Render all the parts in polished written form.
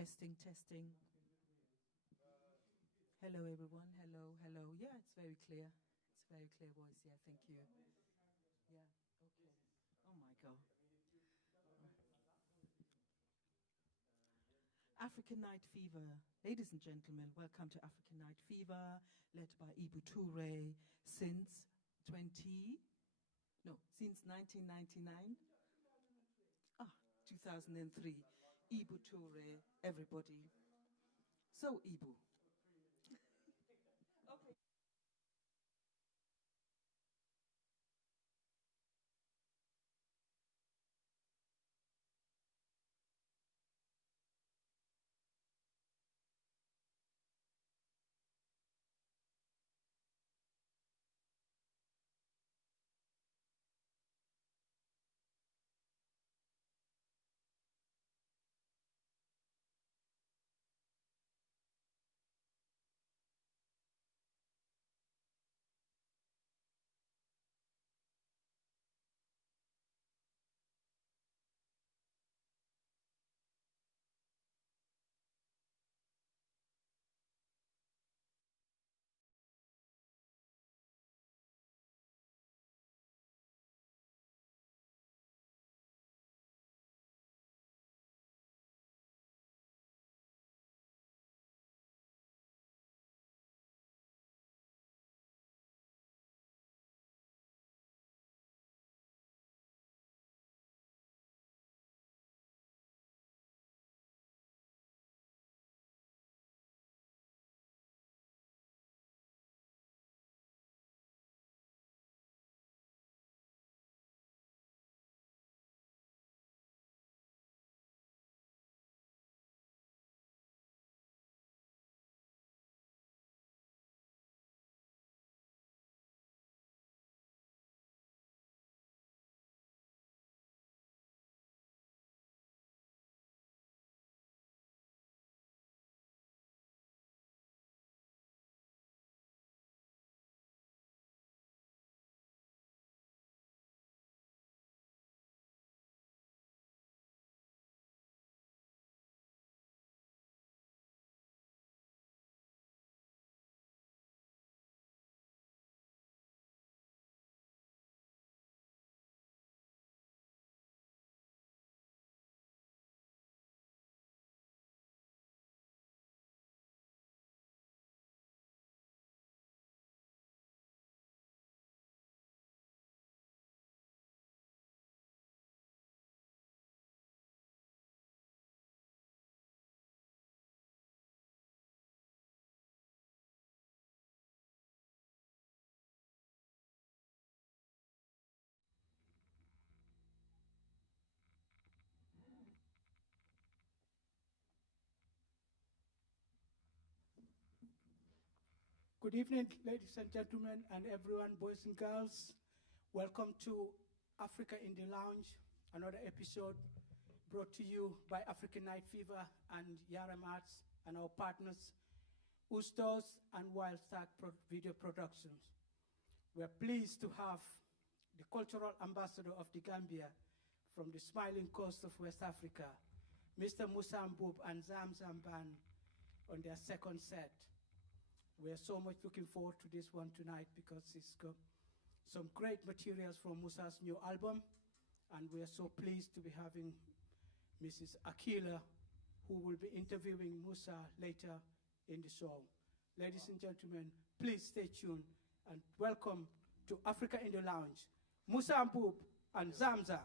Testing, testing. Hello, everyone. Hello, hello. Yeah, it's very clear. It's very clear voice. Yeah, thank you. Yeah, okay. Oh my God. African Night Fever. Ladies and gentlemen, welcome to African Night Fever, led by Ibu Toure since 1999. 2003. Ibu Toure, everybody. So, Ibu. Okay. Good evening, ladies and gentlemen, and everyone, boys and girls. Welcome to Africa in the Lounge, another episode brought to you by African Night Fever and Yaram Arts and our partners, Ustos and Wild Stack Video Productions. We're pleased to have the cultural ambassador of the Gambia from the smiling coast of West Africa, Mr. Musa Mboob and Zamzam Ban on their second set. We're so much looking forward to this one tonight because it's got some great materials from Musa's new album, and we are so pleased to be having Mrs. Akila, who will be interviewing Musa later in the show. Ladies and gentlemen, please stay tuned and welcome to Africa in the Lounge, Musa Mboob and Zamzam.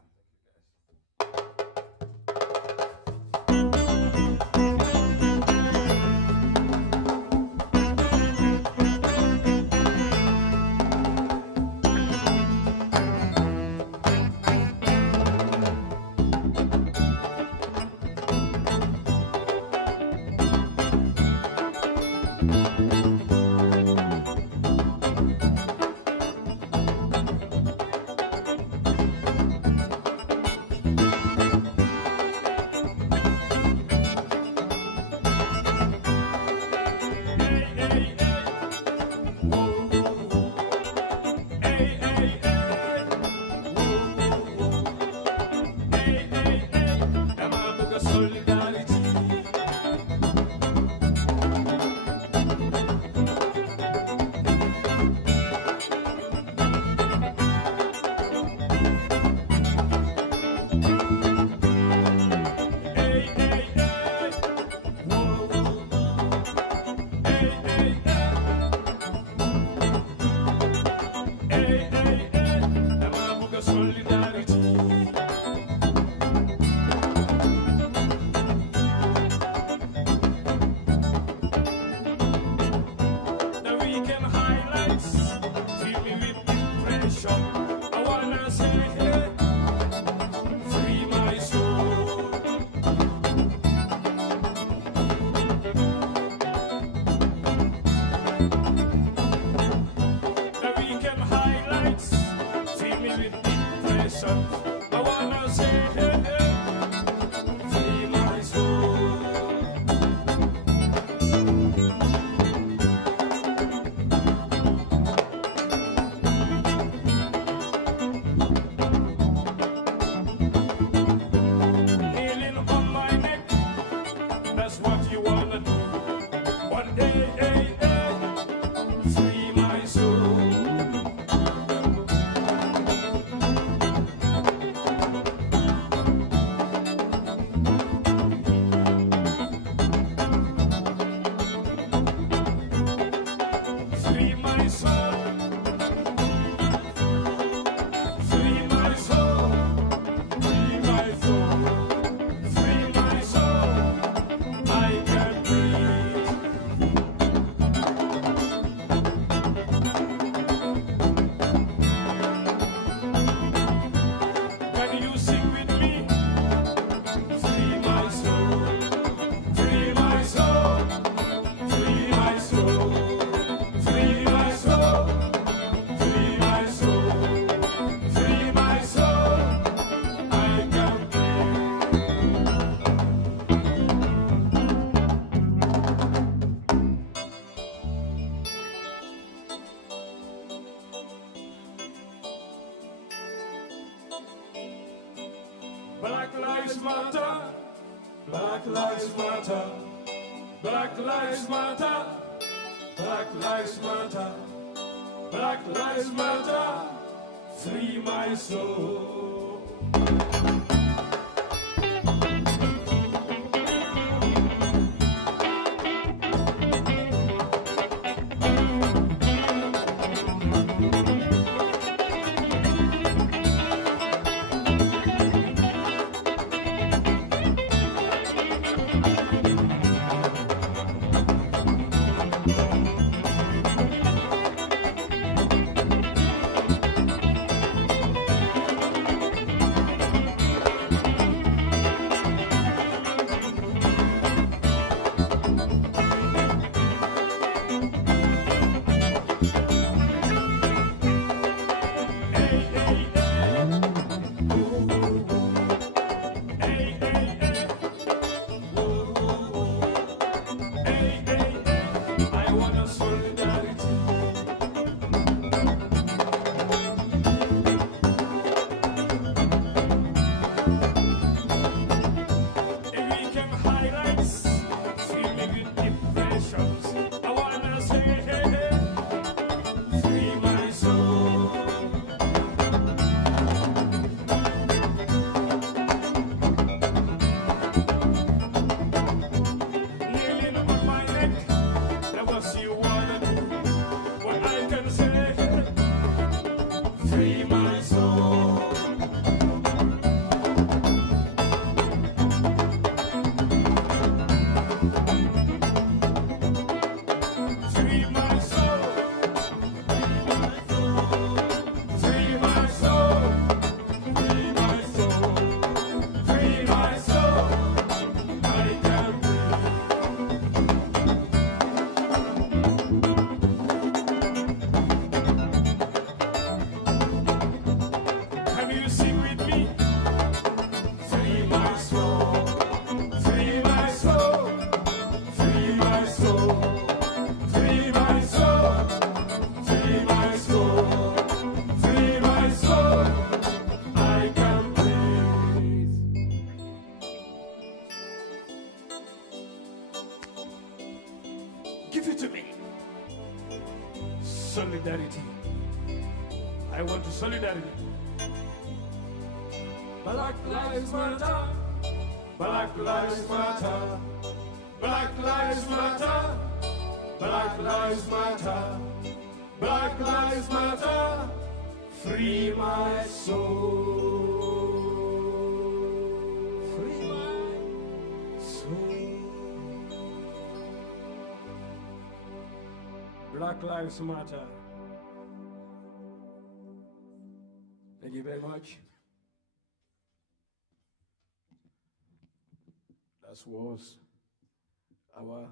nation. I wanna say, hey, free my soul. The weekend highlights fill me with depression. I wanna say, hey, hey, free my soul. Kneeling on my neck, that's what you wanna do. But hey, hey, hey, free my soul. Free my soul. Free my soul. Free my soul. Free my soul. I can breathe. Can you sing with me? Free my soul. Free my soul. Free my soul. Free my soul. Free my soul. Free my soul. I can breathe. Black lives matter. Black lives matter. Black lives matter. Black lives matter. Black lives matter. Free my soul. Hey, hey, hey. Hey, hey, hey. Hey, hey, hey. I want a solidarity. The weekend highlights fill me with depressions. I wanna say, hey, hey, free my soul. Kneeling on my neck, that was you wanna do. What I can say, free my soul. Free my soul. Free my soul. Free my soul. Free my soul. I can breathe. Can you sing with me? Free my soul. Free my soul. Free my soul. Free my soul. Free my soul. Free my soul. I can breathe. Give it to me. Solidarity. I want solidarity. Black lives matter. Black lives matter. Black lives matter. Black lives matter. Black lives matter. Free my soul. Free my soul. Black lives matter. Thank you very much. That was our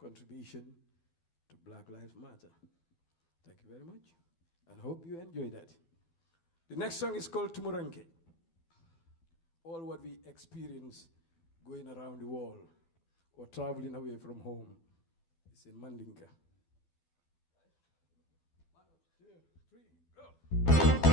contribution to Black Lives Matter. Thank you very much, and hope you enjoy that. The next song is called Tumuranke. All what we experience going around the world or traveling away from home is in Mandinka. 1, 2, 3, go.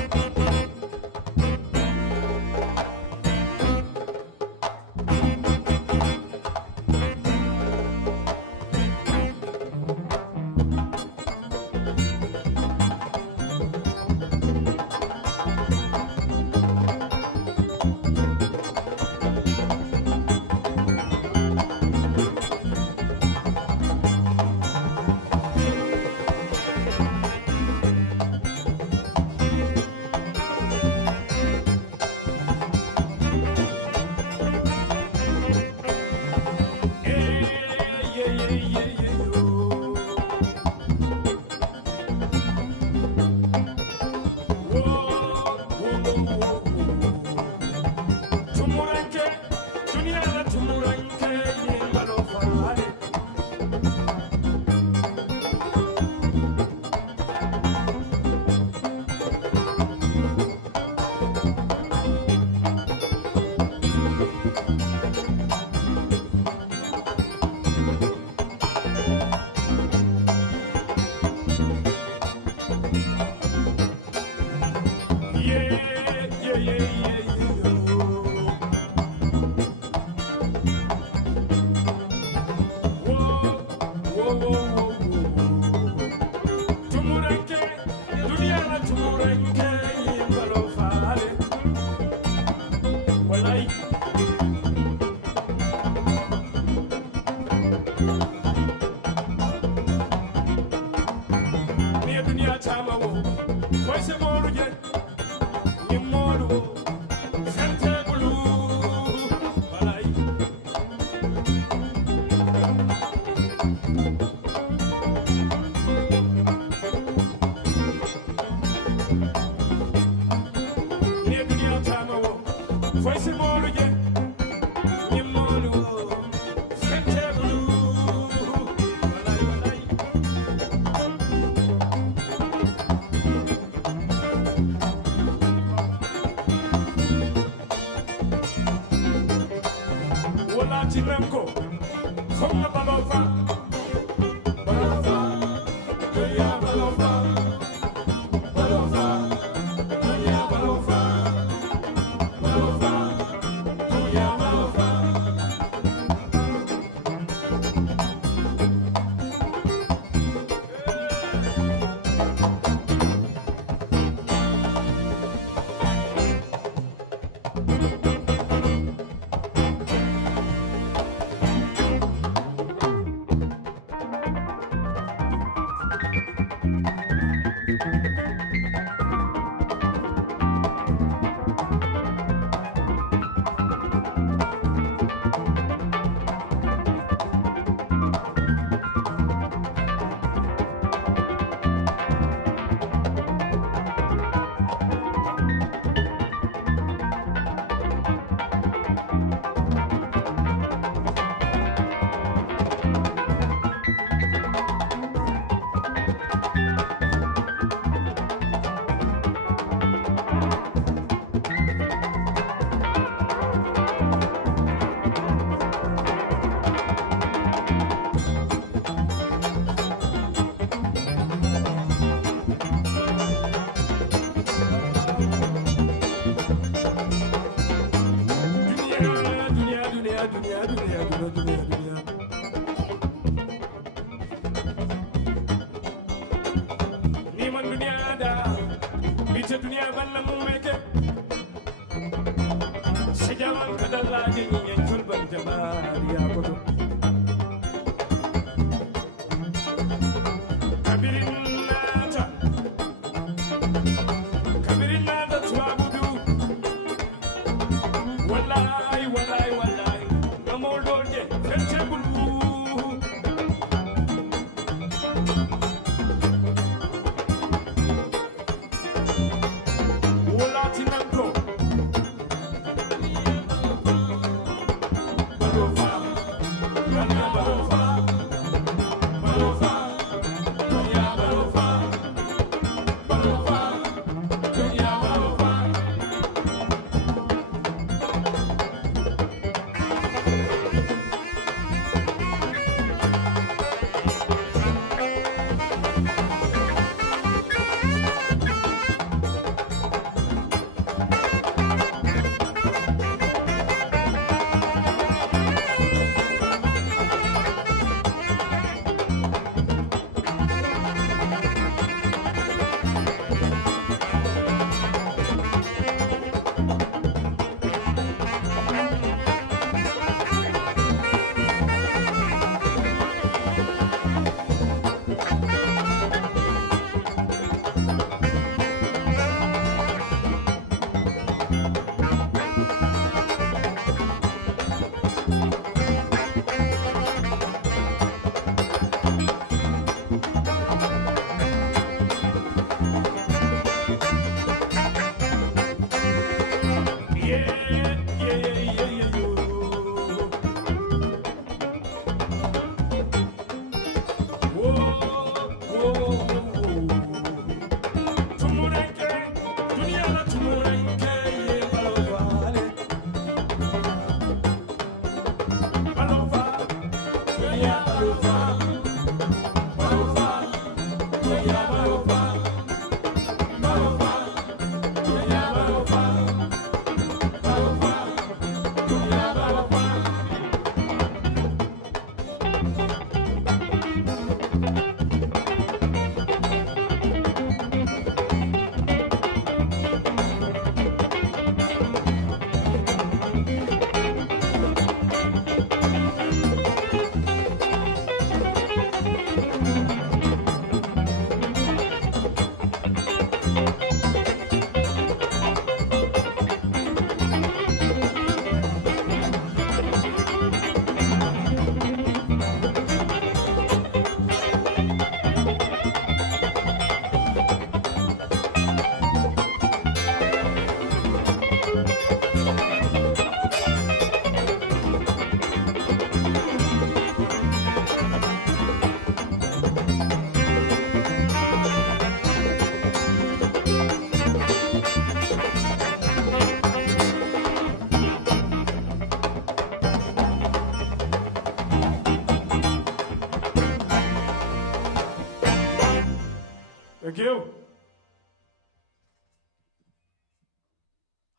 Thank you.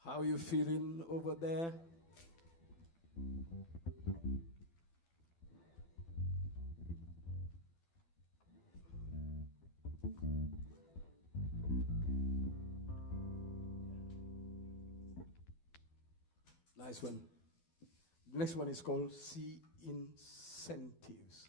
How you feeling over there? Nice one. The next one is called C Incentives.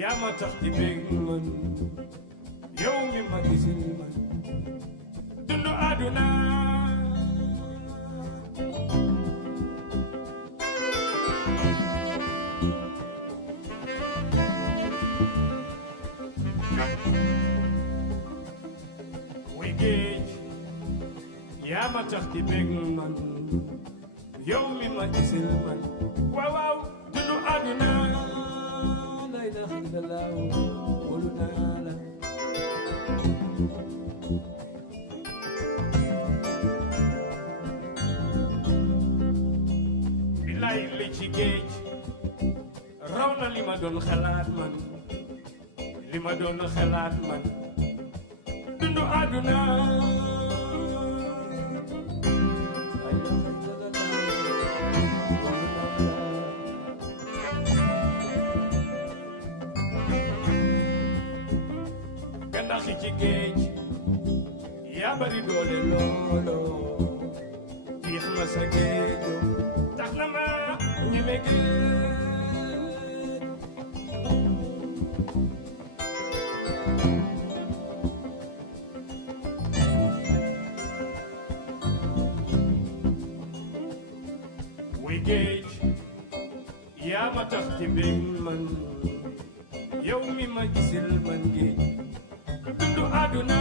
yaa ma tax di bég man yow mi ma gisil man dundu àdduna wuy géej yaa ma tax di bég man yow mi ma gisil man waaw waaw dundu àdduna bilaay li ci géej raw na li ma doon xalaat man li ma doon xalaat man dundu àdduna gànnaxi ci géej yaa bari doole loolo fiix ma sa géejo tax na ma ñeme géej wuy géej yaa ma tax ci bég man yow mi ma gisil man géej dundu àdduna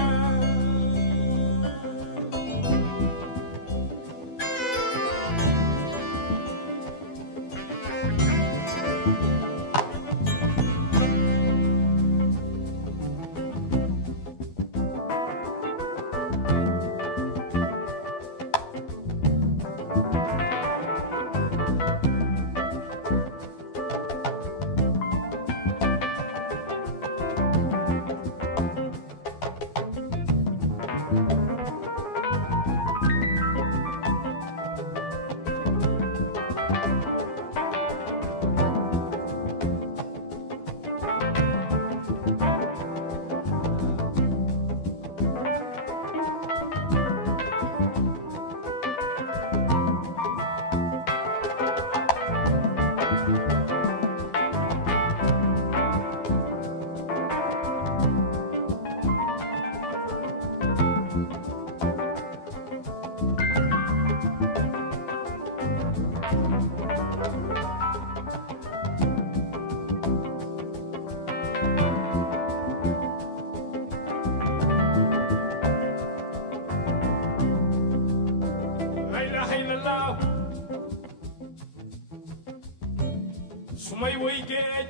su may woy géej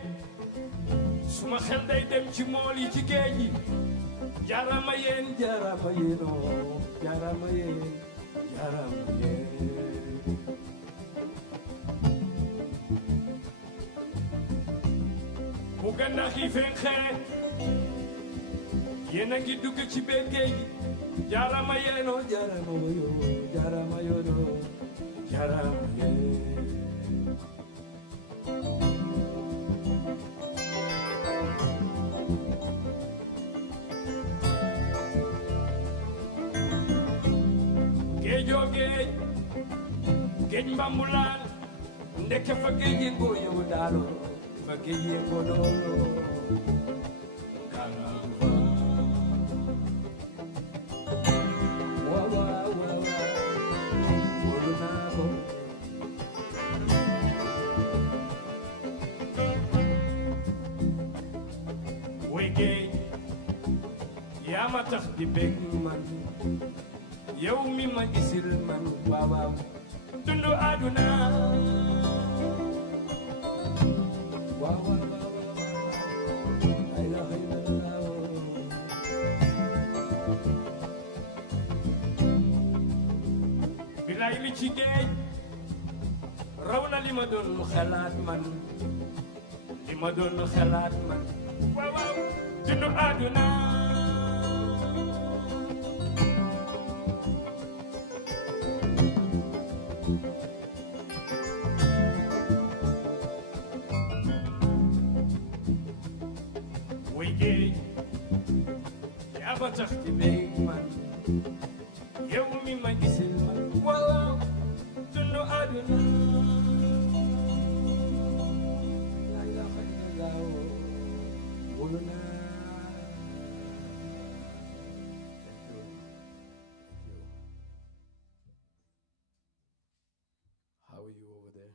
suma xel day dem ci mool yi ci géej gi jaarama yéen jaarama yéenoo jaarama yéen jaarama yéen bu gànnax yi fenxee yéen a ngi dugg ci biir géej gi jaarama yéenoo jaarama yoo jaarama yoonoo jaarama yéen géejoo géej géej mbambulaan ndeke fa géej yéen boo yow daaloo fa géej yéen boo dooloo galamba waaw waaw waaw wóolu naa ko woy géej yaa ma tax di bég man yow mi ma gisil man waaw waaw dundu àdduna waaw waaw ay la xëy na bilaay li ci géej raw na li ma doon xalaat man li ma doon xalaat man waaw waaw dundu àdduna yaa ba tax di bég man yow mi ma gisil man waaw dundu àdduna la ilaha illallah wóolu naa How are you over there?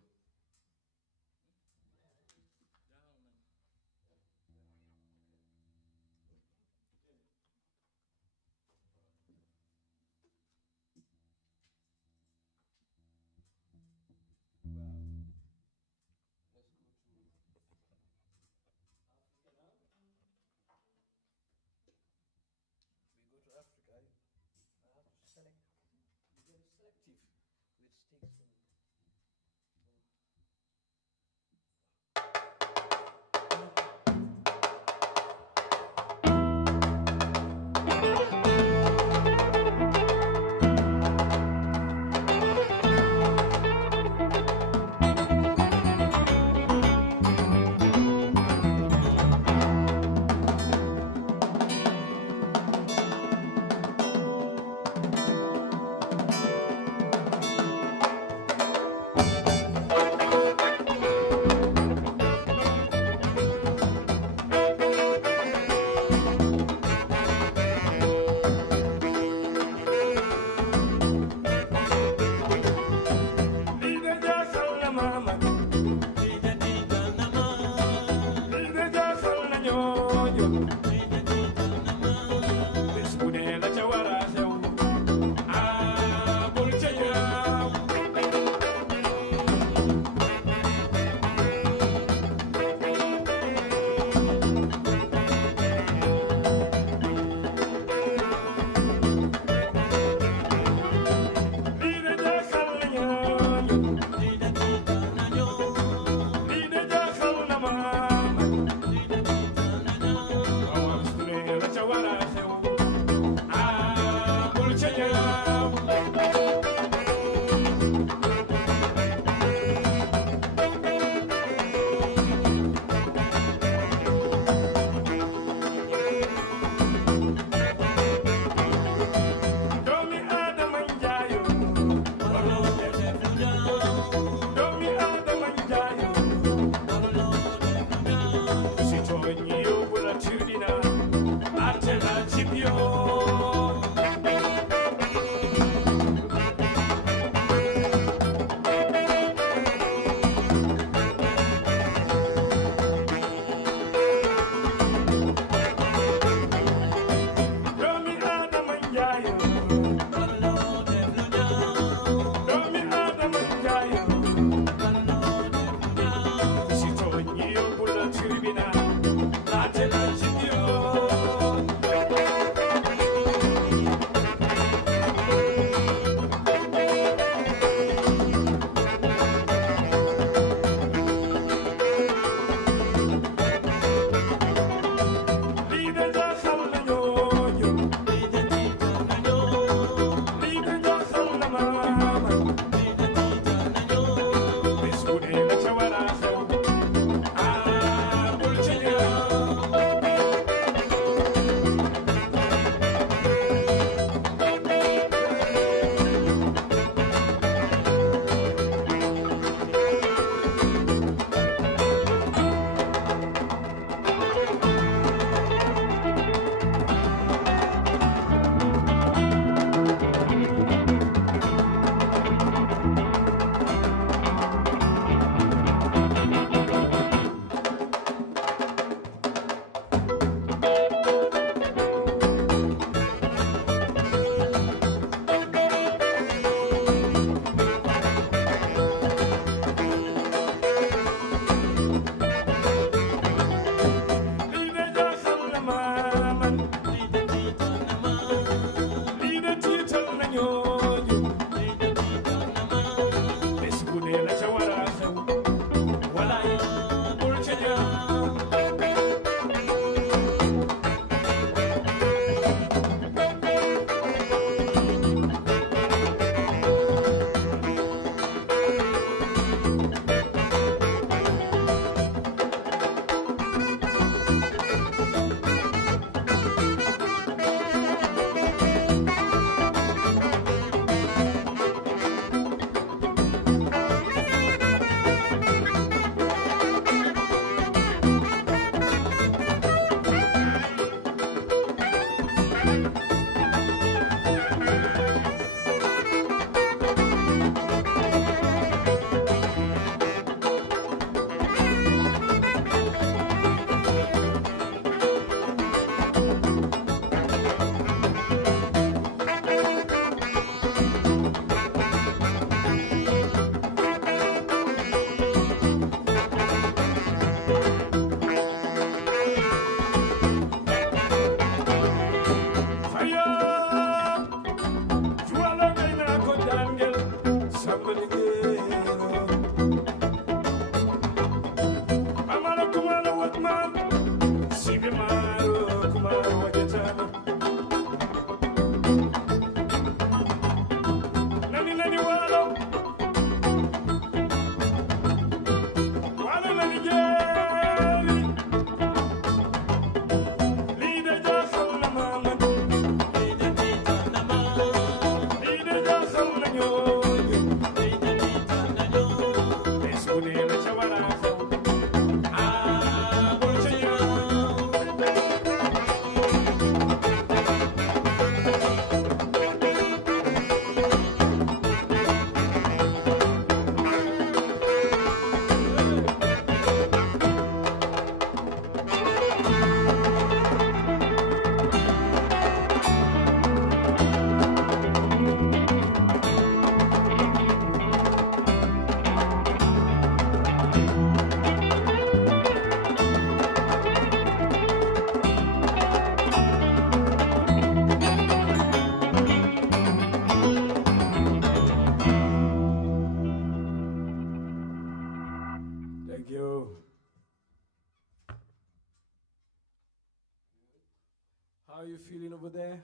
How are you feeling over there?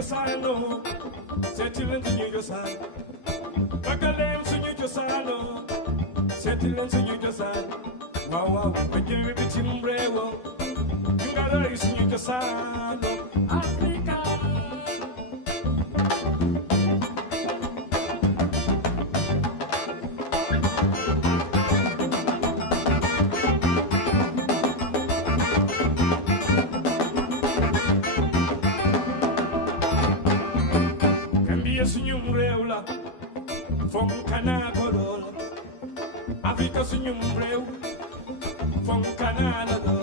Josano, settling to New Josan. Bagalem to New Josano, settling to New Josan. Wow, when you read it in Brewo, you got a race in New Josano, Africa. Sunyum reula, from Canagol, Africa Sunyum reu, from Canada.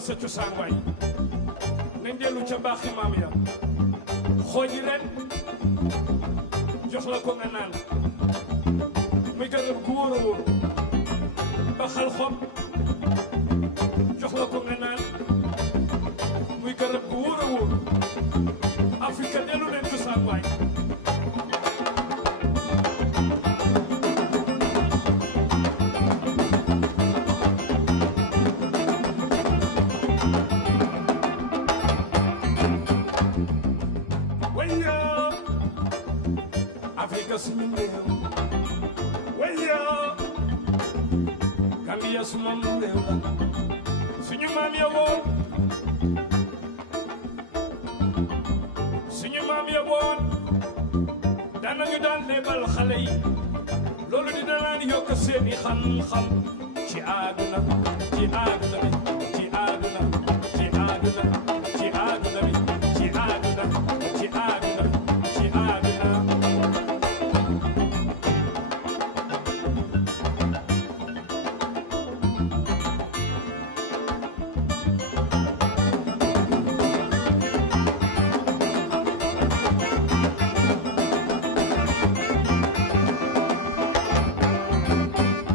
Sa cosaan waay nañ dellu ca baaxi maam ya xooji ren jox la ko nga naan muy garab gu wóor a wóor ba xal xob jox la ko nga naan muy garab gu wóor a wóor Afrique dellu leen cosaan waay suñu réew waya Gambia suñu réew la suñu maam ya woon daan nañ daan lebal xale yi loolu dina laan yokk seeni xam-xam ci àdduna ci àdduna bi ci àdduna ci àdduna ci àdduna bi ci àdduna ci àdduna ci àdduna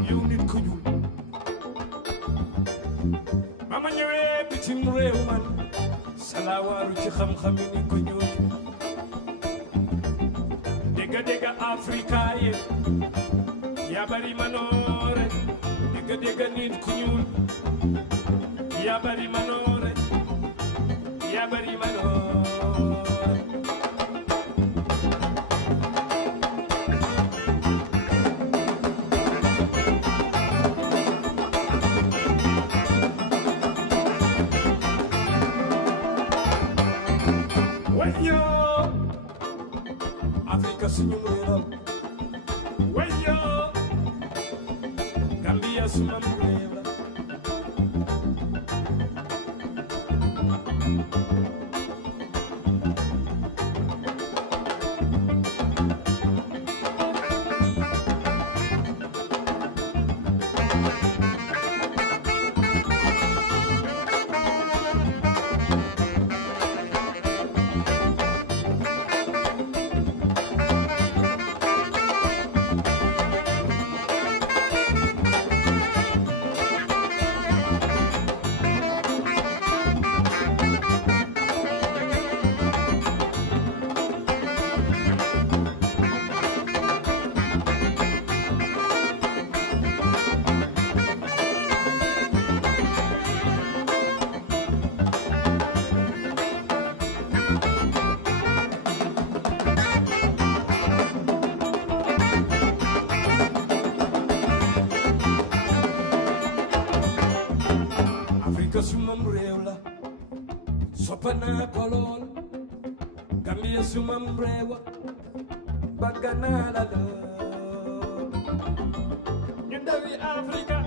yow nit ku ñuul ba ma ñëwee bitim réew man salawaaru ci xam-xam yi nit ku ñuul dégga dégga Afrika yi yaa bari manoore dégga dégga nit ku ñuul yaa bari manoore yaa bari manoore wayo Afrika suñu réew wayo Gambia suñu réew la Afrika sumam réew la soppa naa ko lool Gambia sumam réew bëgg naa la lool ñu ndawi Afrika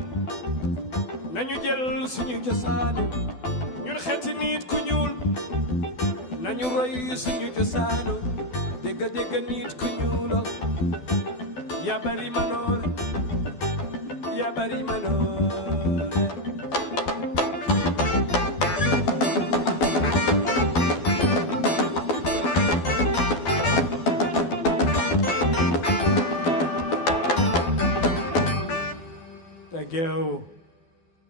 nañu jël suñu cosaan ñun xeeti nit ku ñuul nañu roy suñu cosaan dégga dégga nit ku ñuul yaa bari manoore yaa bari manoore Thank you.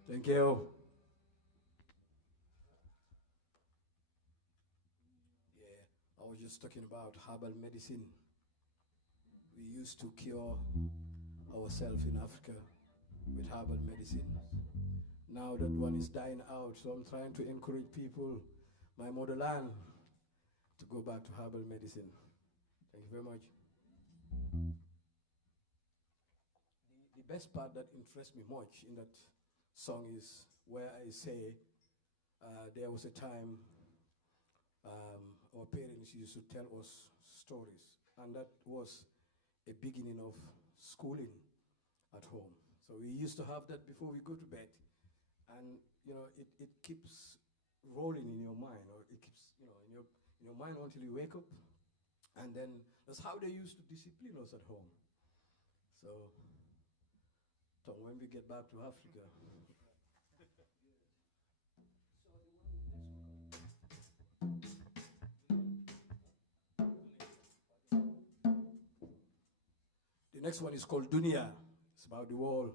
Thank you. Yeah, I was just talking about herbal medicine. We used to cure ourselves in Africa with herbal medicine. Now that one is dying out, so I'm trying to encourage people, my motherland, to go back to herbal medicine. Thank you very much. The best part that interests me much in that song is where I say there was a time our parents used to tell us stories, and that was a beginning of schooling at home. So we used to have that before we go to bed, and it keeps rolling in your mind, or it keeps in your mind until you wake up, and then that's how they used to discipline us at home. So when we get back to Africa. The next one is called Dunia. It's about the world.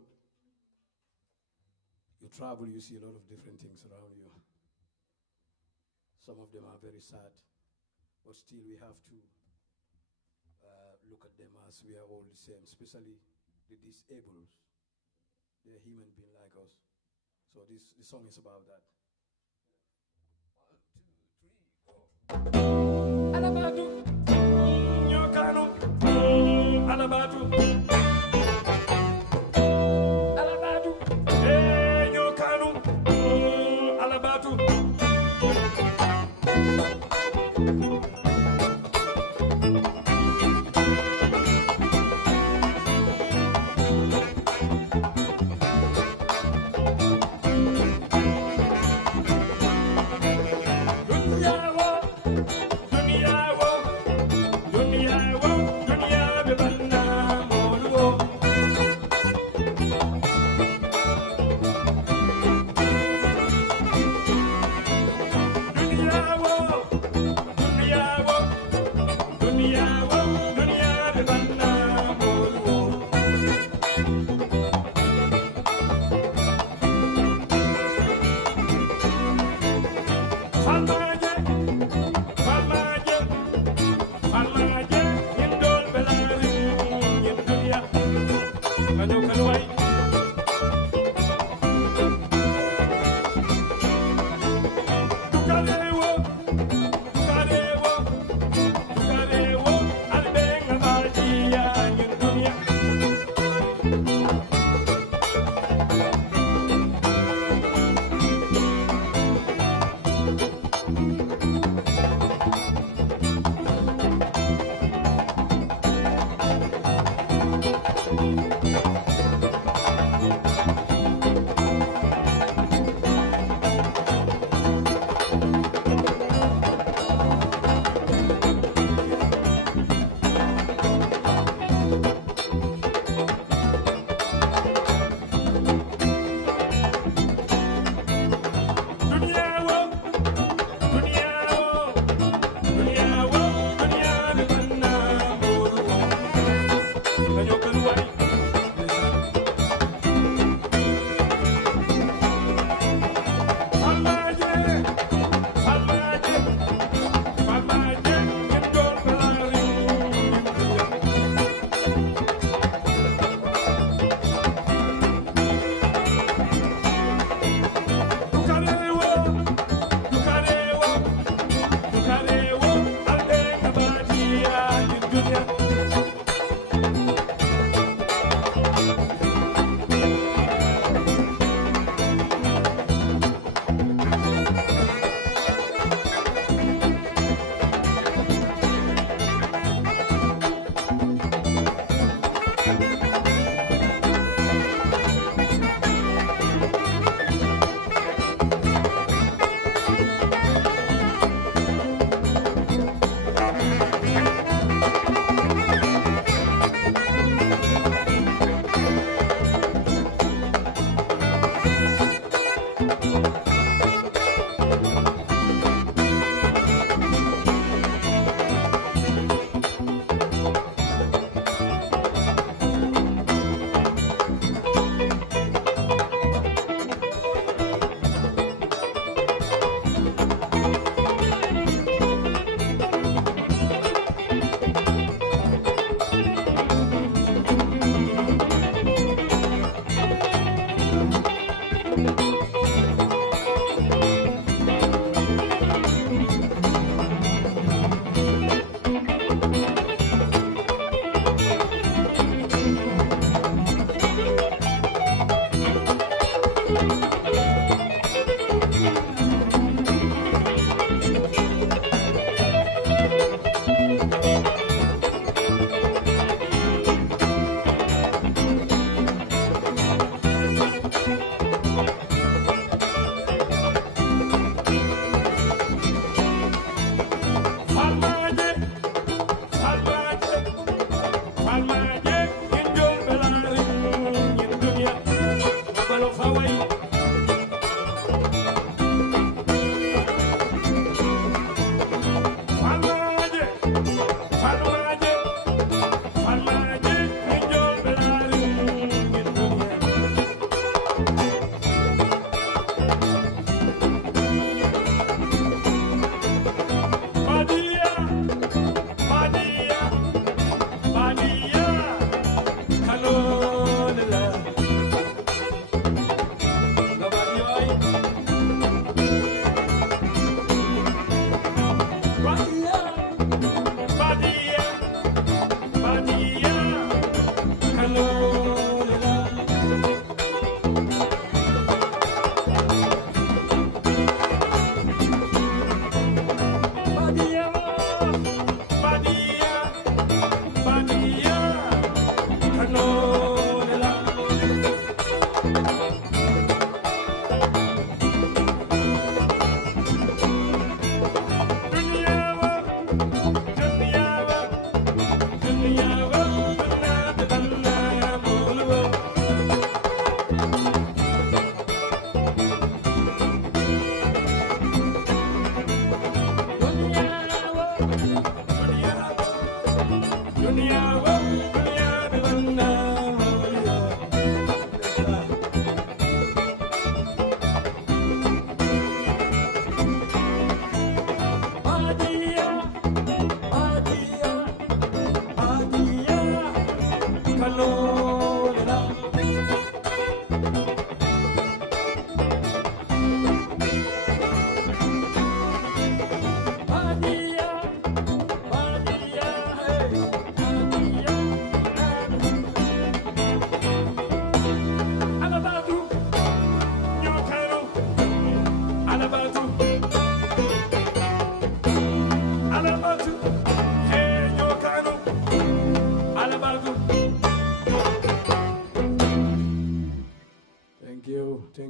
You travel, you see a lot of different things around you. Some of them are very sad, but still we have to look at them as we are all the same, especially the disabled. They're human beings like us. So the song is about that. 1, 2, 3, 4. Alabatu, Nyokano, Alabatu, Alabatu, Nyokano, Alabatu.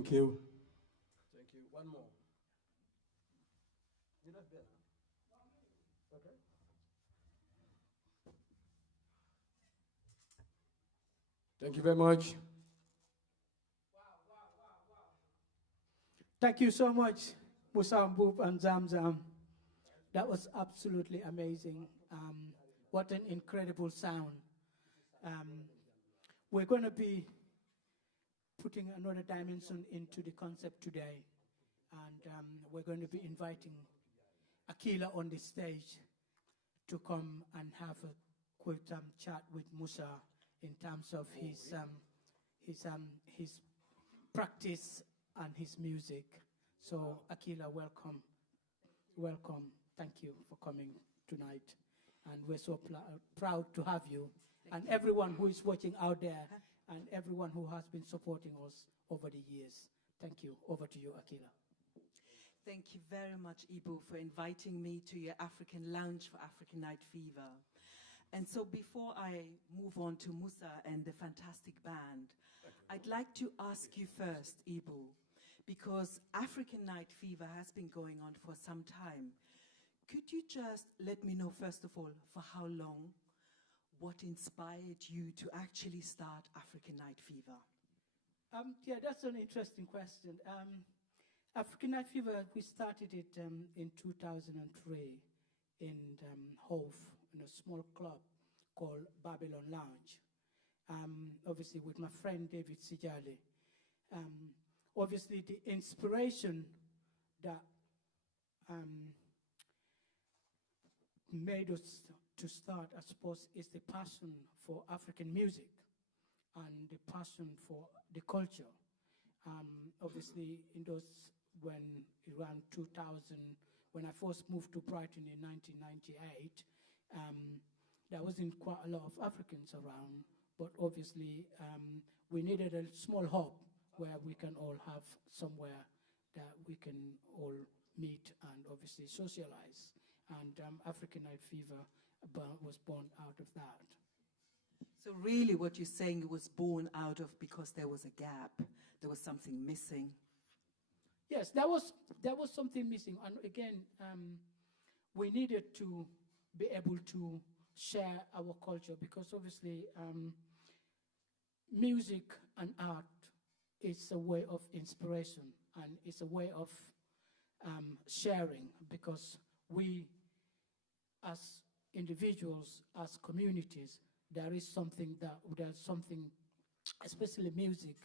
Thank you. Thank you. One more. You're not better. Okay. Thank you very much. Thank you so much, Musa, Mboob, and Zamzam. That was absolutely amazing. What an incredible sound. We're going to be putting another dimension into the concept today. And we're going to be inviting Akila on the stage to come and have a quick chat with Musa in terms of his practice and his music. So Akila, welcome. Welcome. Thank you for coming tonight. And we're so proud to have you. And everyone who is watching out there and everyone who has been supporting us over the years. Thank you. Over to you, Akila. Thank you very much, Ibu, for inviting me to your African Lounge for African Night Fever. And so before I move on to Musa and the fantastic band, I'd like to ask you first, Ibu, because African Night Fever has been going on for some time. Could you just let me know, first of all, for how long, what inspired you to actually start African Night Fever? Yeah, that's an interesting question. African Night Fever, we started it in 2003 in Hove, in a small club called Babylon Lounge, obviously with my friend David Sijali. Obviously, the inspiration that made us to start, I suppose, is the passion for African music and the passion for the culture. Obviously, in those, when around 2000, when I first moved to Brighton in 1998, there wasn't quite a lot of Africans around, but obviously we needed a small hub where we can all have somewhere that we can all meet and obviously socialize. And African Night Fever was born out of that. So really what you're saying, it was born out of because there was a gap, there was something missing. Yes, there was something missing. And again, we needed to be able to share our culture because obviously music and art is a way of inspiration and it's a way of sharing because we as individuals, as communities, there's something, especially music,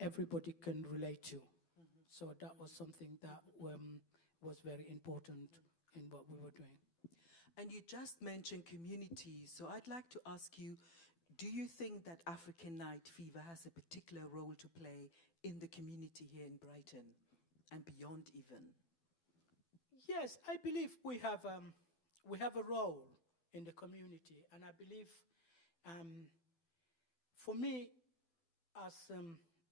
everybody can relate to. So that was something that was very important in what we were doing. And you just mentioned community, so I'd like to ask you, do you think that African Night Fever has a particular role to play in the community here in Brighton and beyond even? Yes, I believe we have a role in the community, and I believe for me as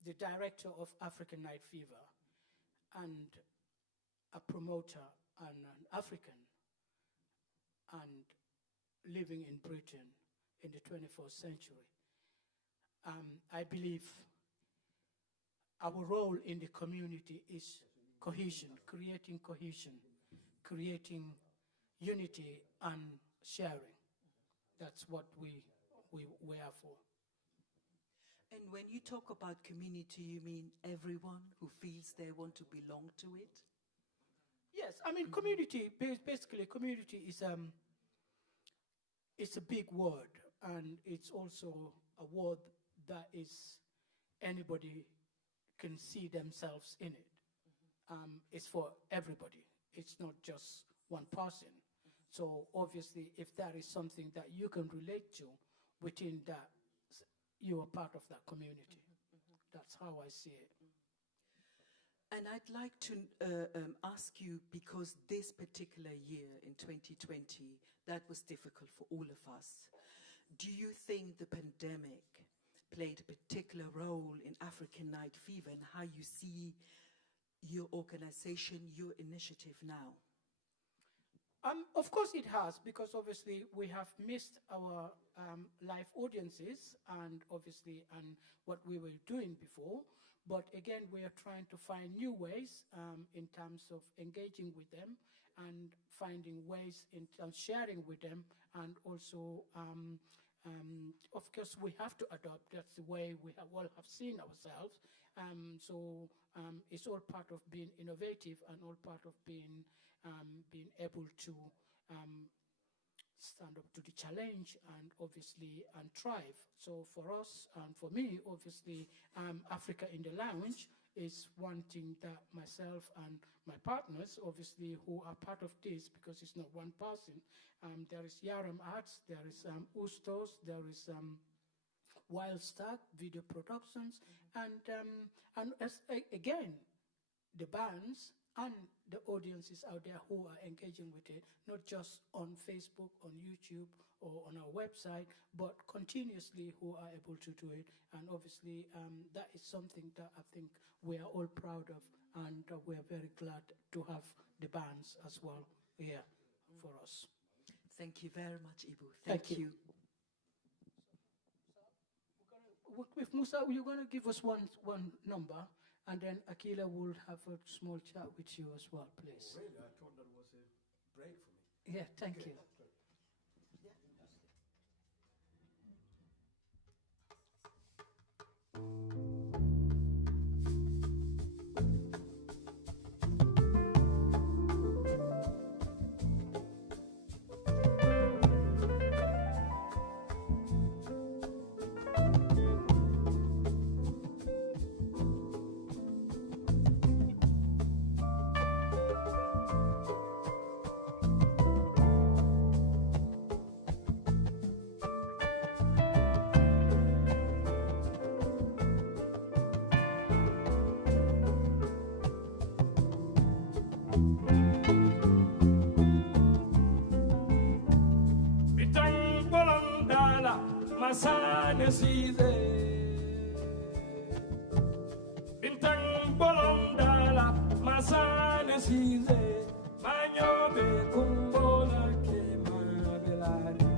the director of African Night Fever and a promoter and an African and living in Britain in the 21st century, I believe our role in the community is cohesion, creating unity and sharing. That's what we are for. And when you talk about community, you mean everyone who feels they want to belong to it? Yes, I mean community, basically community is it's a big word, and it's also a word that is anybody can see themselves in it. It's for everybody. It's not just one person. So obviously, if there is something that you can relate to within that, you are part of that community. That's how I see it. And I'd like to ask you, because this particular year in 2020, that was difficult for all of us. Do you think the pandemic played a particular role in African Night Fever and how you see your organization, your initiative now? Of course it has, because obviously we have missed our live audiences and obviously and what we were doing before. But again, we are trying to find new ways in terms of engaging with them and finding ways in terms of sharing with them, and also, of course, we have to adopt. That's the way we all have seen ourselves. So it's all part of being innovative and all part of being able to stand up to the challenge and obviously and thrive. So for us and for me, obviously, Africa in the Lounge is one thing that myself and my partners, obviously, who are part of this, because it's not one person. There is Yaram Arts, there is Ustos, there is Wild Stack Video Productions, and again, the bands and the audiences out there who are engaging with it, not just on Facebook, on YouTube, or on our website, but continuously who are able to do it. And obviously, that is something that I think we are all proud of, and we're very glad to have the bands as well here for us. Thank you very much, Ibu. Thank you. With Musa, you're going to give us one number, and then Akila will have a small chat with you as well, please. Oh, really? I thought that was a break for me. Yeah, thank you. Bitang bolong dala masane size. Bintang bolong dala masane size. Manyo be kumbola ke mabelari.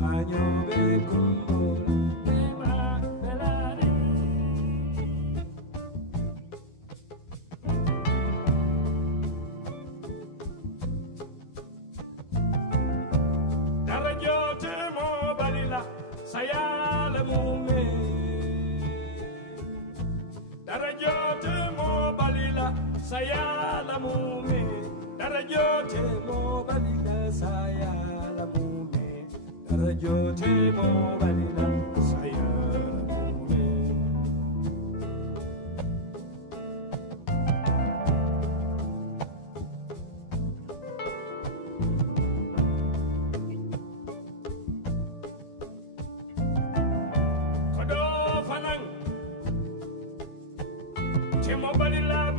Manyo be kumbola ke mabelari. Darajote mo balila sayala mume. Darajote mo balila sayala mume. Darajote mo balila sayala mume. Darajote mo balila sayala mume. Kodo fanang Temo balila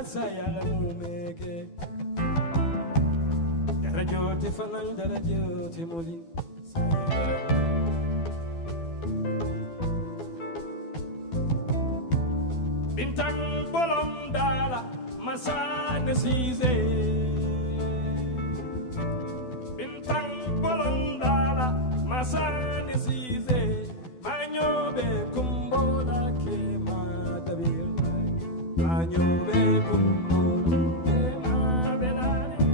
sayala mumeke Darajote fanang darajote moli sayala Bintang bolong dala masane size Bintang bolong dala masane size Manyo be kumbola ke matabir Manyo be kumbola ke mabelari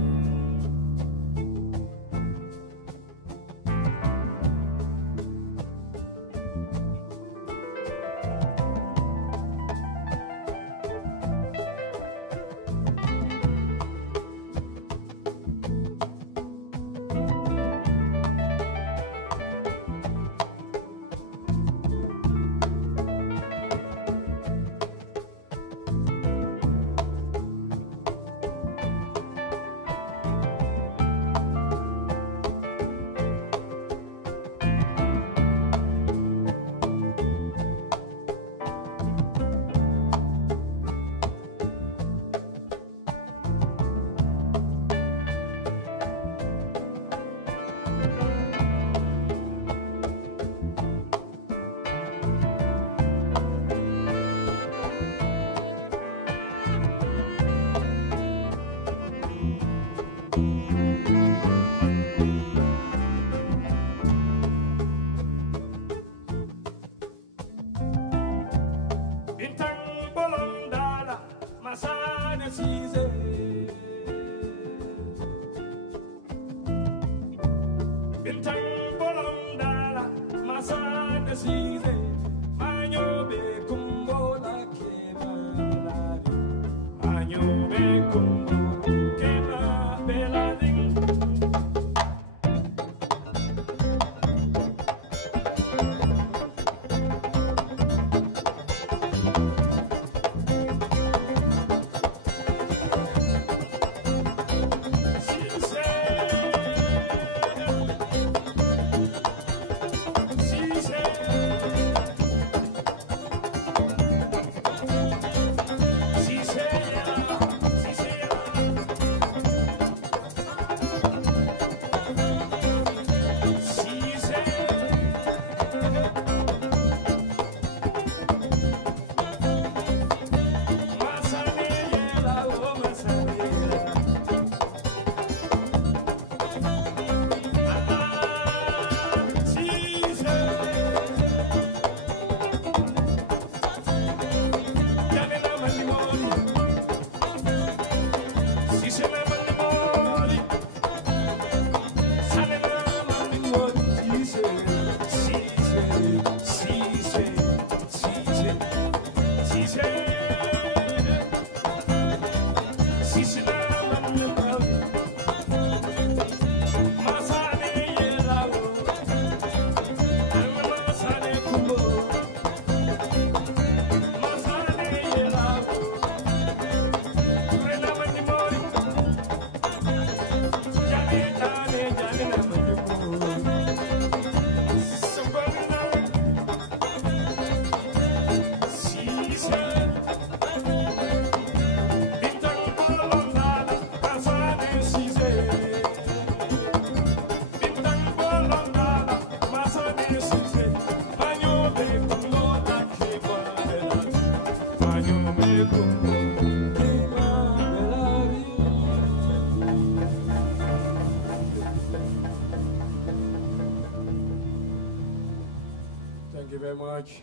very much.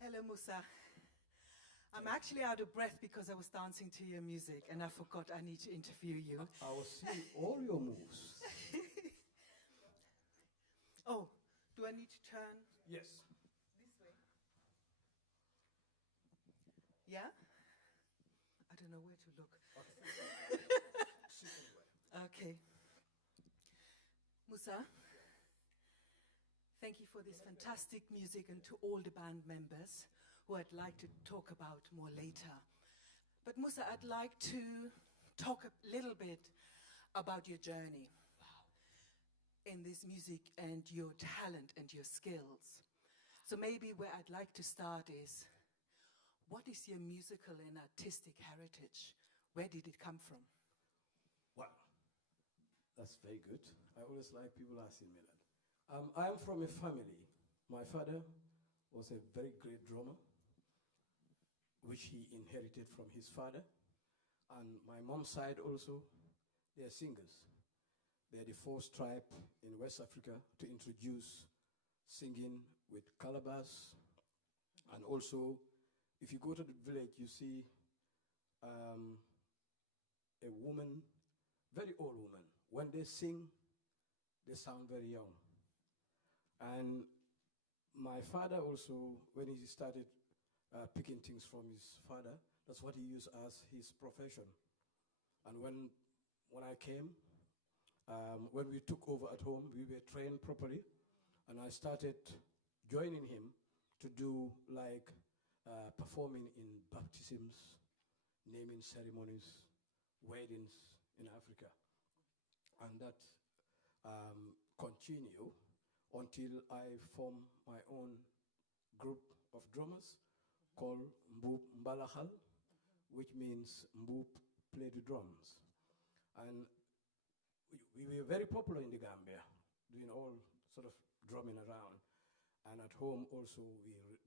Hello, Musa. I'm actually out of breath because I was dancing to your music and I forgot I need to interview you. I was seeing all your moves. Oh, do I need to turn Yes. this way? Yeah? I don't know where to look. Okay. Musa, thank you for this fantastic music and to all the band members who I'd like to talk about more later. But Musa, I'd like to talk a little bit about your journey in this music and your talent and your skills. So maybe where I'd like to start is, what is your musical and artistic heritage? Where did it come from? Wow, that's very good. I always like people asking me that. I'm from a family. My father was a very great drummer, which he inherited from his father. And my mom's side also, they are singers. They're the first tribe in West Africa to introduce singing with calabash. And also, if you go to the village, you see a woman, very old woman. When they sing, they sound very young. And my father also, when he started picking things from his father, that's what he used as his profession. And when I came, when we took over at home, we were trained properly, and I started joining him to do like performing in baptisms, naming ceremonies, weddings in Africa. And that continued until I formed my own group of drummers called Mboob, which means Mboob, play the drums. And we were very popular in the Gambia, doing all sort of drumming around. And at home also,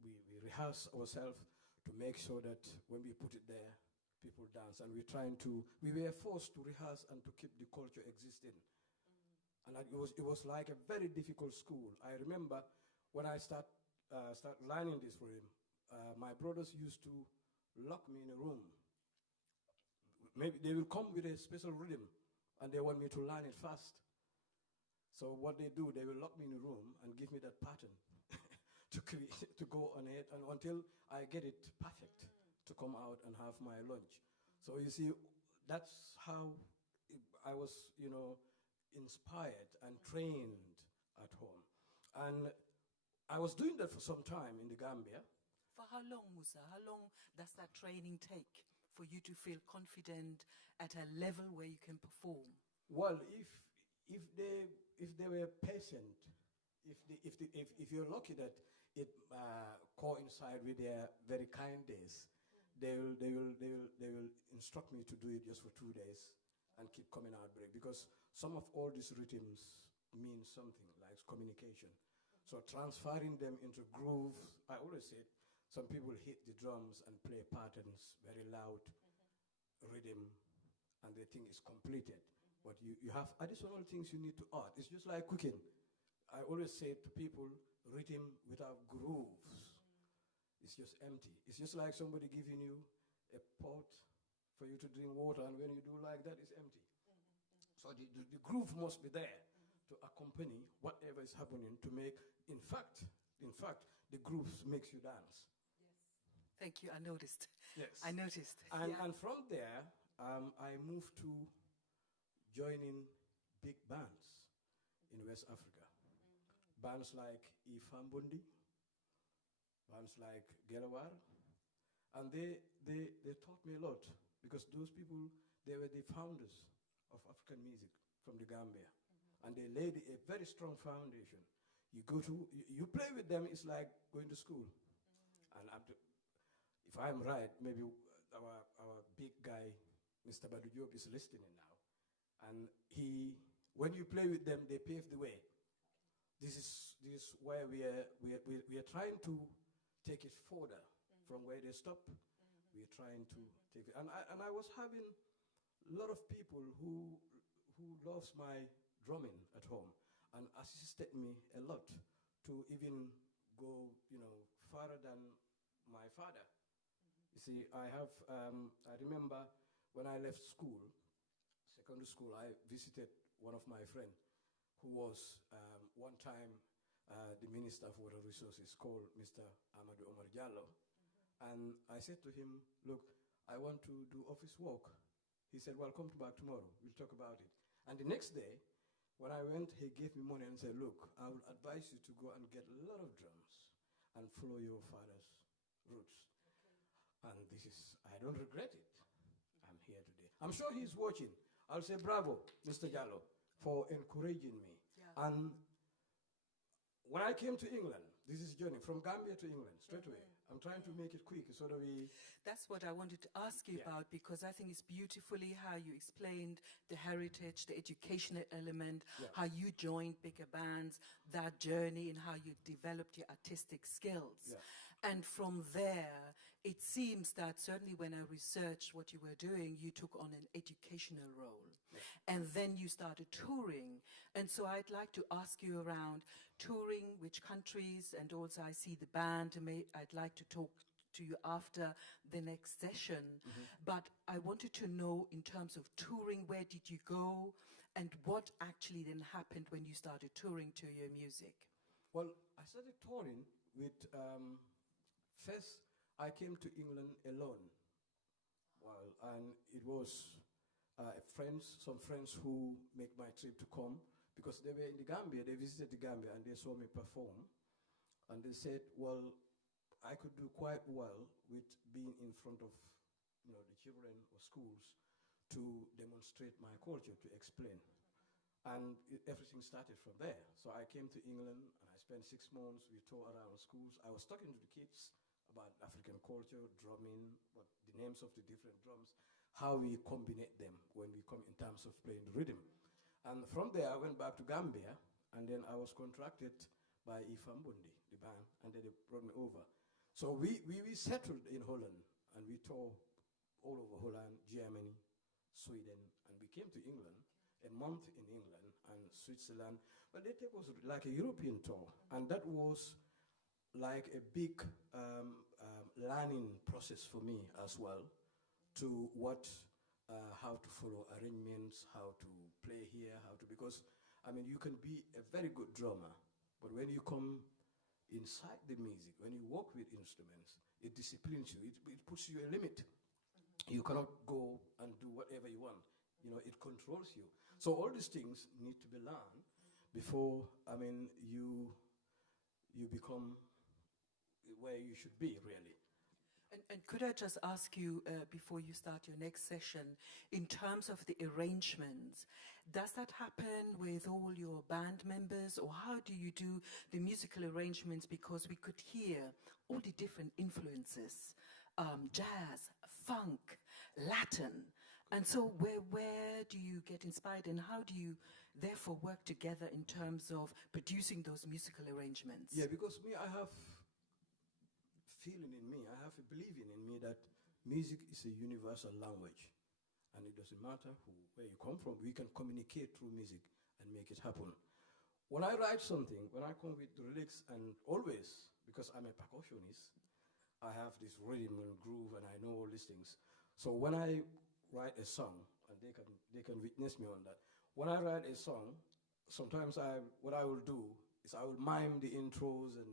we rehearse ourselves to make sure that when we put it there, people dance. And we were forced to rehearse and to keep the culture existing. And it was like a very difficult school. I remember when I start learning this rhythm, my brothers used to lock me in a room. Maybe they will come with a special rhythm, and they want me to learn it fast. So what they do, they will lock me in a room and give me that pattern to go on it, and until I get it perfect to come out and have my lunch. So you see, that's how I was, inspired and trained at home. And I was doing that for some time in the Gambia. For how long, Musa? How long does that training take for you to feel confident at a level where you can perform? Well, if they were patient, if you're lucky that it coincide with their very kind days, they will instruct me to do it just for 2 days and keep coming out break, because some of all these rhythms mean something like communication. So transferring them into grooves, I always say, some people hit the drums and play patterns, very loud rhythm, and they think it's completed. But you have additional things you need to add. It's just like cooking. I always say to people, rhythm without grooves, it's just empty. It's just like somebody giving you a pot for you to drink water, and when you do like that, it's empty. So the groove must be there to accompany whatever is happening to make, in fact, the grooves makes you dance. Yes. Thank you, I noticed. Yes. I noticed. And from there, I moved to joining big bands in West Africa. Bands like Ifambundi, bands like Gelawar, and they taught me a lot, because those people, they were the founders of African music from the Gambia. And they laid a very strong foundation. You play with them, it's like going to school. And if I'm right, maybe our big guy, Mr. Badu Diop, is listening now. And when you play with them, they pave the way. This is where we are trying to take it further from where they stop. we're trying to take it. And I was having a lot of people who loves my drumming at home and assisted me a lot to even go, farther than my father. You see, I remember when I left school, secondary school, I visited one of my friends who was one time the Minister of Water Resources, called Mr. Amadou Omar Diallo. And I said to him, look, I want to do office work. He said, well, come back tomorrow. We'll talk about it. And the next day, when I went, he gave me money and said, look, I would advise you to go and get a lot of drums and follow your father's roots. Okay. And this is, I don't regret it. I'm here today. I'm sure he's watching. I'll say bravo, Mr. Diallo, for encouraging me. Yeah. And when I came to England, this is journey from Gambia to England, straight away. I'm trying to make it quick so that we... That's what I wanted to ask you about, because I think it's beautifully how you explained the heritage, the educational element, how you joined bigger bands, that journey, and how you developed your artistic skills. Yeah. And from there, it seems that certainly when I researched what you were doing, you took on an educational role. Yeah. And then you started touring. And so I'd like to ask you around touring, which countries, and also I see the band. I'd like to talk to you after the next session. But I wanted to know, in terms of touring, where did you go, and what actually then happened when you started touring to your music? Well, I started touring with... first, I came to England alone. Well, and it was some friends who make my trip to come, because they were in the Gambia, they visited the Gambia and they saw me perform. And they said, well, I could do quite well with being in front of the children or schools to demonstrate my culture, to explain. And everything started from there. So I came to England and I spent 6 months. We toured around schools. I was talking to the kids about African culture, drumming, what the names of the different drums, how we combine them when we come in terms of playing the rhythm. And from there, I went back to Gambia, and then I was contracted by Ifambundi, the band, and then they brought me over. So we settled in Holland, and we toured all over Holland, Germany, Sweden, and we came to England, a month in England and Switzerland. But they took us like a European tour, and that was like a big learning process for me as well, to how to follow arrangements, how to play here, because, I mean, you can be a very good drummer, but when you come inside the music, when you work with instruments, it disciplines you, it puts you a limit. You cannot go and do whatever you want. It controls you. So all these things need to be learned before, I mean, you become where you should be, really. And could I just ask you, before you start your next session, in terms of the arrangements, does that happen with all your band members, or how do you do the musical arrangements? Because we could hear all the different influences, jazz, funk, Latin. And so where do you get inspired, and how do you therefore work together in terms of producing those musical arrangements? Yeah, because I have feeling in me, I have a believing in me that music is a universal language, and it doesn't matter where you come from, we can communicate through music and make it happen. When I write something, when I come with the lyrics, and always, because I'm a percussionist, I have this rhythm and groove, and I know all these things. So when I write a song, and they can witness me on that, when I write a song, sometimes what I will do is I will mime the intros and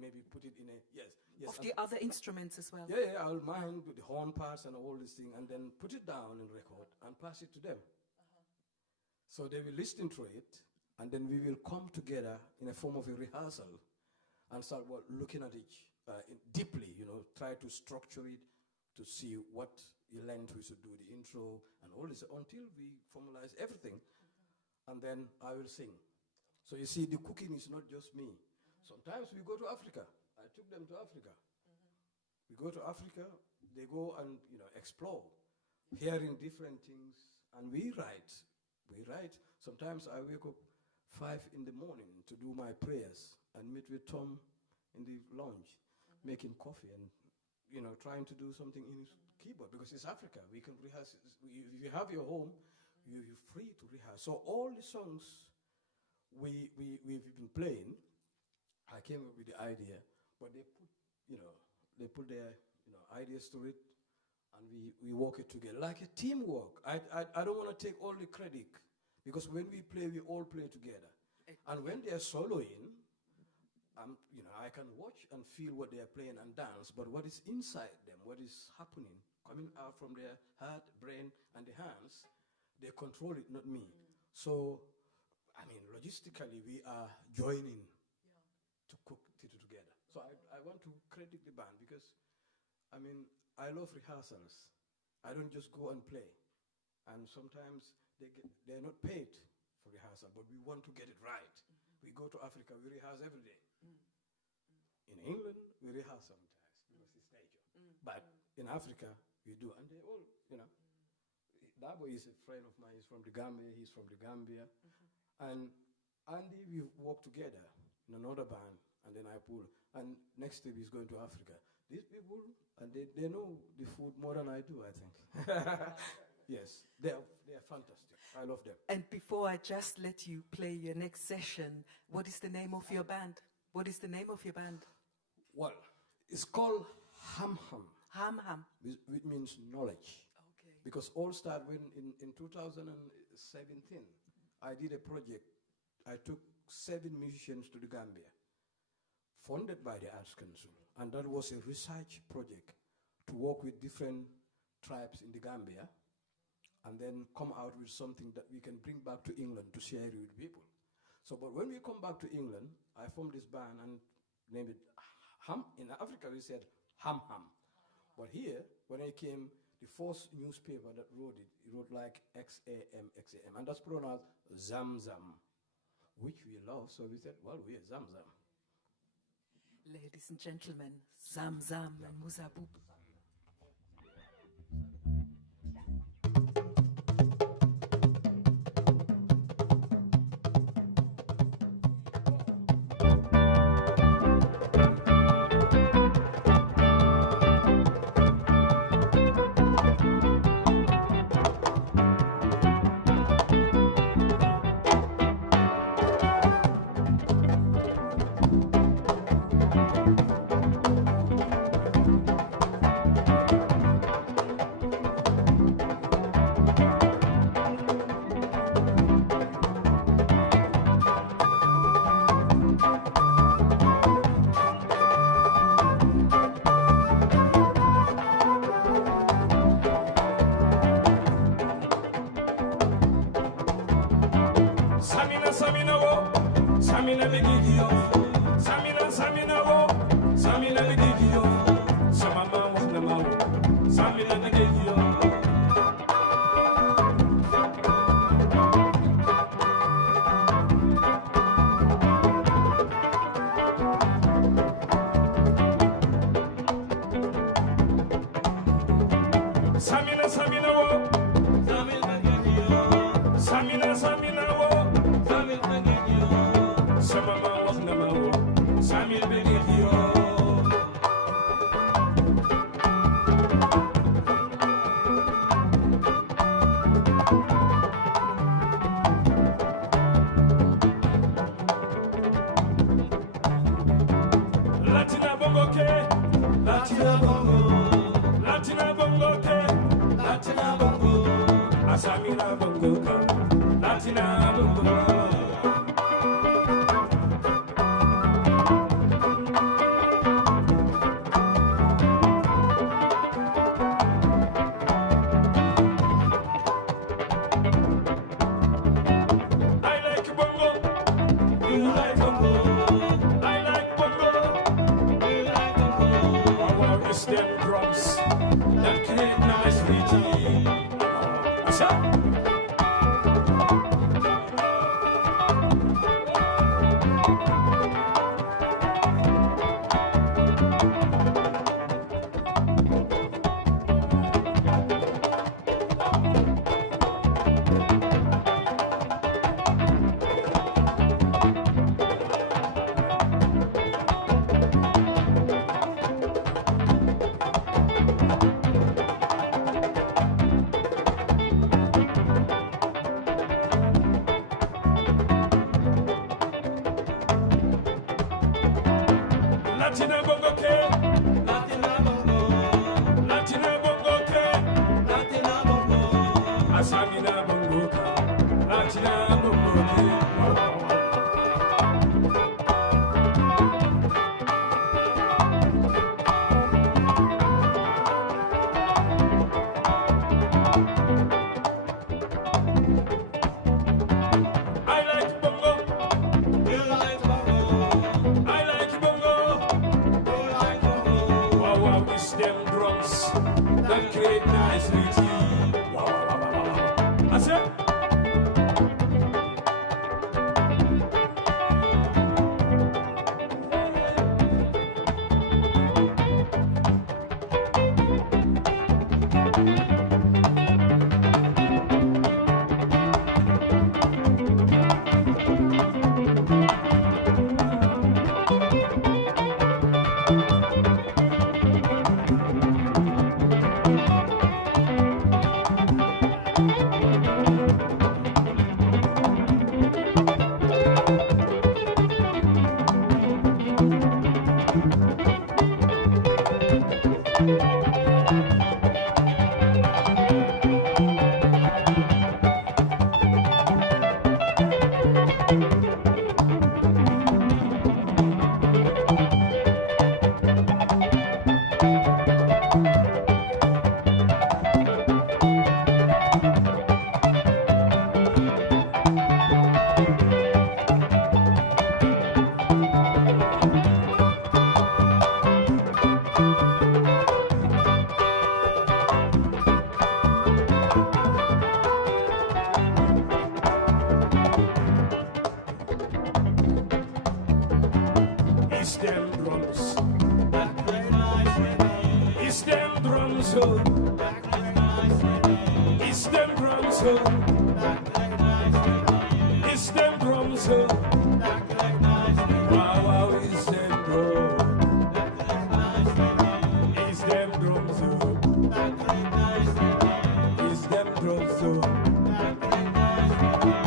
maybe put it in a, yes. Of the other instruments as well? Yeah, I'll mime with the horn parts and all this thing, and then put it down in record and pass it to them. So they will listen to it, and then we will come together in a form of a rehearsal and start looking at it deeply, try to structure it to see what length we should do, the intro and all this, until we formalize everything, and then I will sing. So you see, the cooking is not just me. Sometimes we go to Africa. I took them to Africa. We go to Africa, they go and explore, hearing different things, and we write. Sometimes I wake up 5 in the morning to do my prayers and meet with Tom in the lounge, making coffee and trying to do something in his keyboard because it's Africa. We can rehearse. If you have your home, you're free to rehearse. So all the songs we've been playing, I came up with the idea, but they put their ideas to it, and we work it together like a teamwork. I don't want to take all the credit because when we play, we all play together. And when they're soloing, I can watch and feel what they're playing and dance, but what is inside them, what is happening, coming out from their heart, brain, and the hands, they control it, not me. So, logistically, we are joining to cook it together. So I want to credit the band because, I love rehearsals. I don't just go and play. And sometimes they're not paid for rehearsal, but we want to get it right. We go to Africa, we rehearse every day. In England, we rehearse sometimes because it's nature. But in Africa, we do. And they all, Dabo is a friend of mine. He's from the Gambia. He's from the Gambia. And Andy, we work together in another band. And then I pull. And next time he's going to Africa. These people, and they know the food more than I do, I think. Yes, they are fantastic. I love them. And before I just let you play your next session, what is the name of your band? What is the name of your band? Well, it's called Ham Ham. Ham Ham. Which means knowledge. Okay. Because all started when in 2017, I did a project. I took 7 musicians to the Gambia, funded by the Arts Council. And that was a research project to work with different tribes in the Gambia and then come out with something that we can bring back to England to share it with people. So, but when we come back to England, I formed this band and named it Ham. In Africa, we said Ham Ham. But here, when I came, the first newspaper that wrote it, it wrote like XAM, XAM. And that's pronounced Zam Zam, which we love. So we said, well, we are Zam Zam. Ladies and gentlemen, Zam Zam and Musa Mboob. Latina bongo ke, Latina bongo, Latina bongo ke, Latina bongo, Asamina bongo ka, Latina bongo ke. I like bongo, you like bongo, I like bongo. you like bongo, Wow, wow, it's them drums that create nice rhythm. Wow, wow, wow, wow, wow. I said, it's them drums. that great nice rhythm, It's them drums, oh. that great nice rhythm, It's them drums, oh. that great nice rhythm, It's them drums, oh. that great nice rhythm, Wow, wow, it's them drums. that great nice rhythm, It's them drums, oh. that great nice rhythm, It's them drums, oh. that great nice rhythm.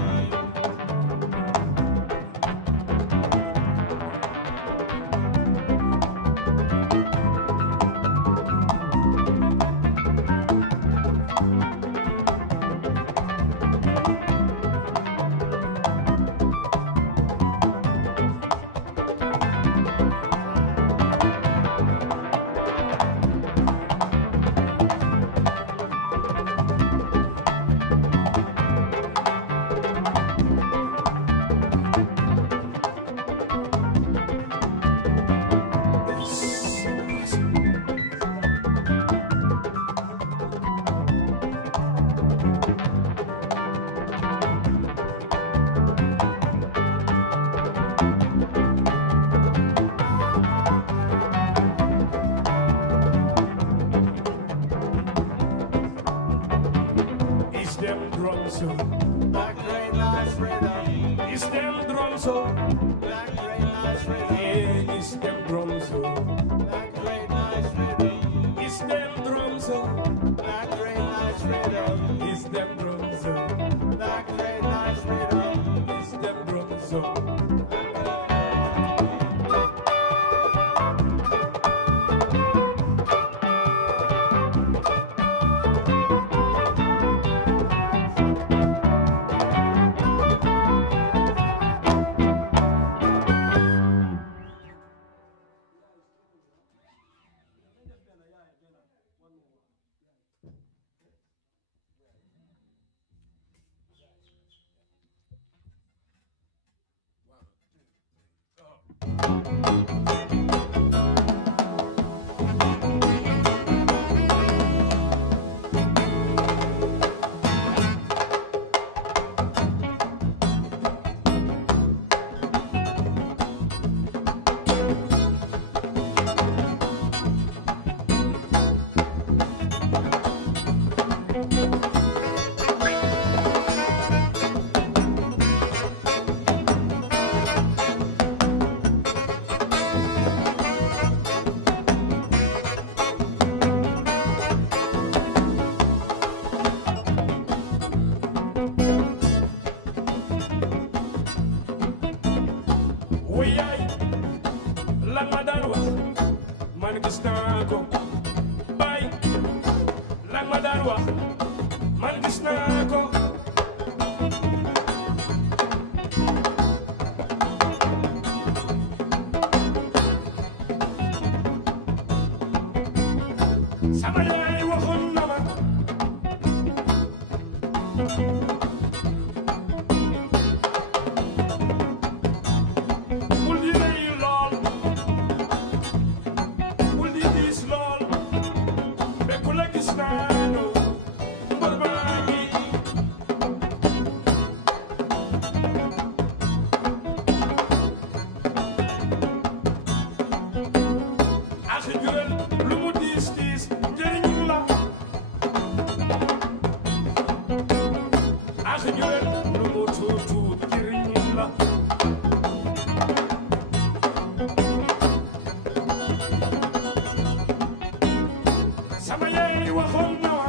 It's them drums, oh. That great nice rhythm, It's them drums, oh. that great nice rhythm, Yeah, it's them drums, oh. that great nice rhythm, It's them drums, oh. that great nice rhythm, It's them drums, oh. that great nice rhythm. It's them drums, oh. We are Lamadan man gis naa ko bay lan ma daan wax man gis naa ko sama yaay waxoon na ma bul di rëy lool bul di diis lool be ku la gis naa no mbër baa ngi ak jural lu mu diis diis njëriñu la ak jural lu mu tuut tuut njëriñu la sama yaay waxoon na wa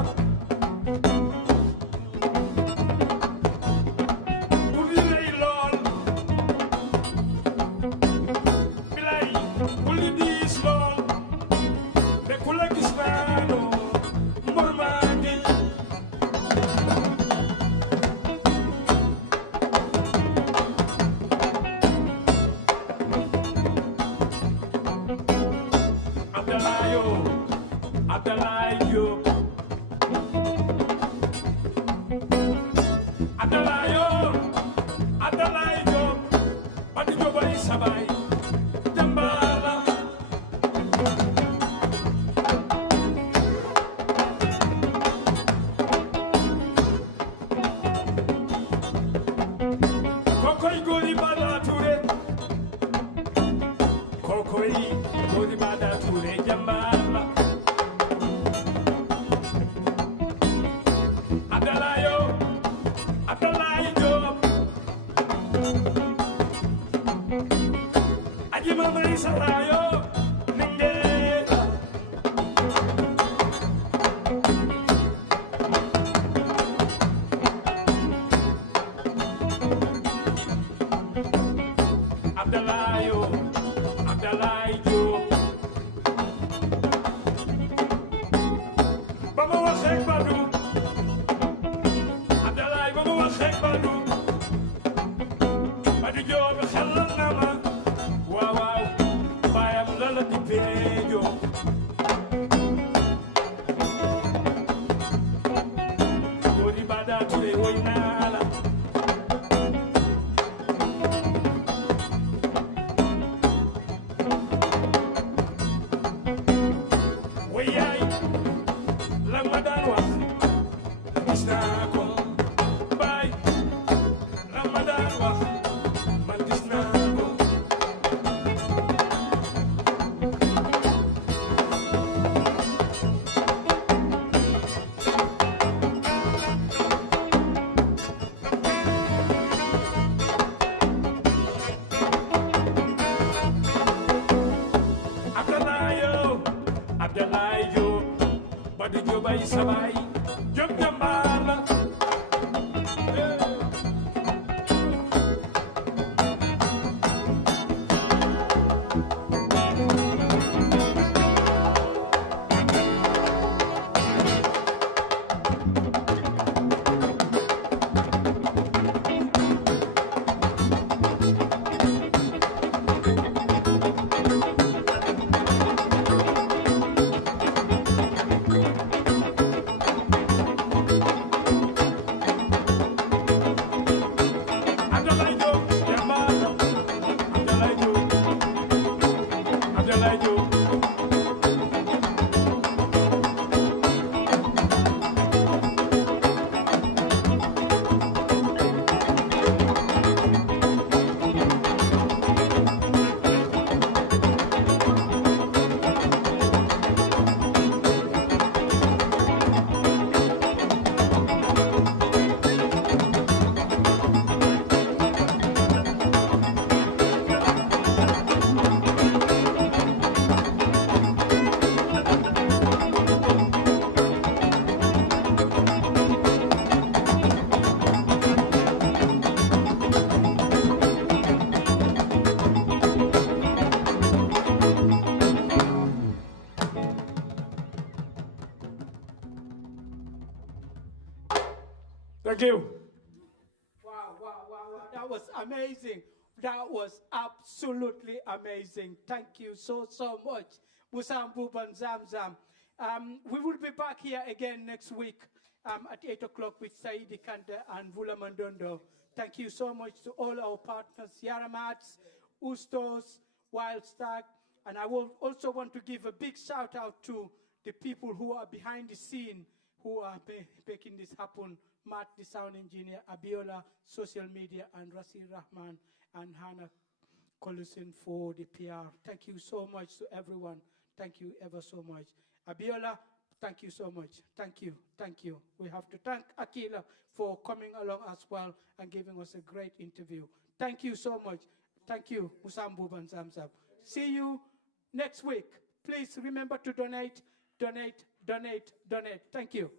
bul di rëy lool bilay bul di diis lool be ku la gis naa no mbër maa ngi Abdalayo Abdalayo Abdalayo Abdalayo Badi jobay sabay jambala kokoy gori bada ture kokoy gori bada ture jambala Abdalayo Abdalayo aji mamari salayo ningela Abdalayo Abdalayo Bama waxee badu Abdalaay bama waxee badu badu joob xelal na ma waaw waaw baayam la la di peejo góori bada ture woy naa la woy yaay la ma daan wax gis naa ko baay la ma daan wax man gis naa ko Abdalayo Abdalayo Badu jobay sabay job jambala Abdalayo jambala Abdalayo Abdalayo Thank you. Wow, wow, wow, wow. That was amazing. That was absolutely amazing. Thank you so, so much, Musa, Mboob, and Zamzam. We will be back here again next week at 8 o'clock with Saidi Kande and Vula Mandondo. Thank you so much to all our partners, Yaramats, Ustos, Wild Stag. And I will also want to give a big shout out to the people who are behind the scene, who are making this happen. Matt, the sound engineer, Abiola, social media, and Rasir Rahman and Hannah Colusin for the PR. Thank you so much to everyone. Thank you ever so much. Abiola, thank you so much. Thank you. Thank you. We have to thank Akila for coming along as well and giving us a great interview. Thank you so much. Thank you, Musa, Mboob, and Zamzam. See you next week. Please remember to donate, donate, donate, donate. Thank you.